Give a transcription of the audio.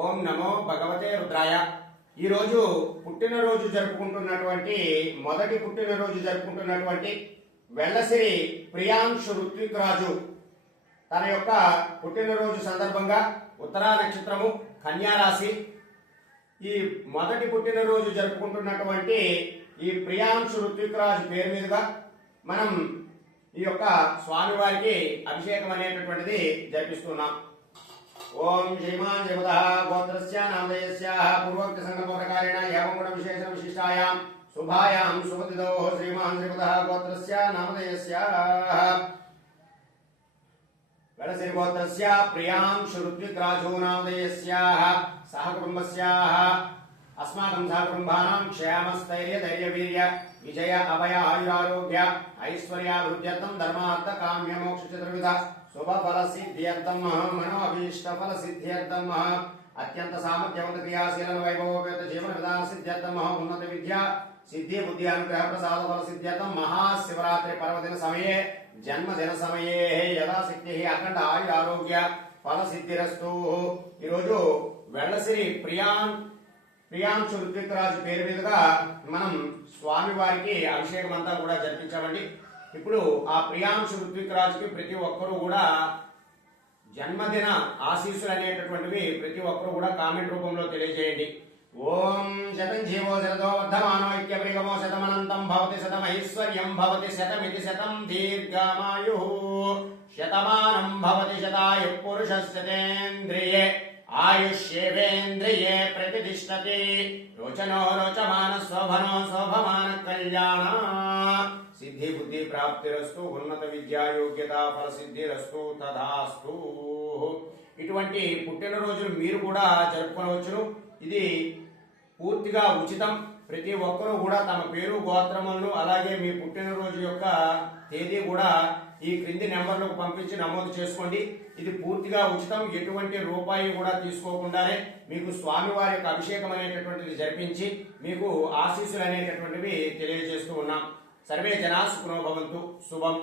ఓం నమో భగవతే రుద్రాయ. ఈరోజు పుట్టినరోజు జరుపుకుంటున్నటువంటి వెల్లసిరి ప్రియాంశు ఋత్విక్ రాజు తన యొక్క పుట్టినరోజు సందర్భంగా ఉత్తరా నక్షత్రము, కన్యా రాశి, ఈ మొదటి పుట్టినరోజు జరుపుకుంటున్నటువంటి ఈ ప్రియాంశు ఋత్విక్ రాజు పేరు మీదుగా మనం ఈ యొక్క స్వామివారికి అభిషేకం అనేటటువంటిది జరిపిస్తున్నాం. ఓం శ్రీమాన్ శ్రీమదః గోత్రస్య నామధేయస్య పూర్వోక్త సంకల్ప ప్రకారేణ ఏవం గుణ విశేష విశిష్టాయాం శుభాయాం శుభతిథో శ్రీమాన్ శ్రీమదః గోత్రస్య నామధేయస్య వెలసిరి గోత్రస్య ప్రియాంశు ఋత్విక్ రాజు నామధేయస్య సహ కుటుంబస్య अस्माकं सहकुटुम्बानां क्षेमस्थैर्य धैर्य वीर्य विजय अभय आयुरारोग्य ऐश्वर्याभिवृद्ध्यर्थं धर्मार्थ काम्य मोक्ष चतुर्विध शुभ फल सिद्ध्यर्थं मनोभीष्ट फल सिद्ध्यर्थं अत्यंत सामर्थ्यवत क्रियाशीलन वैभवोपेत जीवन विधान सिद्ध्यर्थं उन्नत विद्या सिद्धि बुद्धि अनुग्रह प्रसाद फल सिद्ध्यर्थं महाशिवरात्रि पर्वदिन समये जन्मदिन समये यदा सिद्धि अखंड आयुरारोग्य फल सिद्धिरस्तु। ఈరోజు వెల్లసిరి ప్రియాంశు ఋత్విక్ రాజు పేరు మీదుగా మనం స్వామి వారికి అభిషేకం అంతా కూడా జరిపించామండి. ఇప్పుడు ఆ ప్రియాంశు ఋత్విక్ రాజుకి ప్రతి ఒక్కరూ కూడా జన్మదిన ఆశీస్సులు అనేటటువంటివి ప్రతి ఒక్కరూ కూడా కామెంట్ రూపంలో తెలియజేయండి. ఓం శతం జీవో శరదో వర్ధమానో ఇత్యప్రిగమో శతమనంతం భవతి శతమైశ్వర్యం భవతి శతమితి శతం దీర్ఘమాయు శతమానం భవతి శతాయు పురుషస్యతేంద్రియే आयुष्येवेन्द्रिये प्रतिष्ठते रोचनो रोचमान शोभनो शोभमान कल्याण सिद्धि बुद्धि प्राप्तिरस्तु उन्नत विद्या योग्यता फल सिद्धिरस्तु तदास्तु। ఇటువంటి పుట్టినరోజులు మీరు కూడా జరుపుకోవచ్చును. ఇది పూర్తిగా ఉచితం. ప్రతి ఒక్కరూ కూడా తమ పేరు గోత్రములను అలాగే మీ పుట్టినరోజు యొక్క తేదీ కూడా ఈ క్రింది నెంబర్లకు పంపించి నమోదు చేసుకోండి. ఇది పూర్తిగా ఉచితం. ఎటువంటి రూపాయి కూడా తీసుకోకుండానే మీకు స్వామివారి యొక్క అభిషేకం అనేటటువంటిది జరిపించి మీకు ఆశీస్సులు అనేటటువంటివి తెలియజేస్తూ ఉన్నాం. సర్వే జనా సుఖినో భవంతు. శుభం.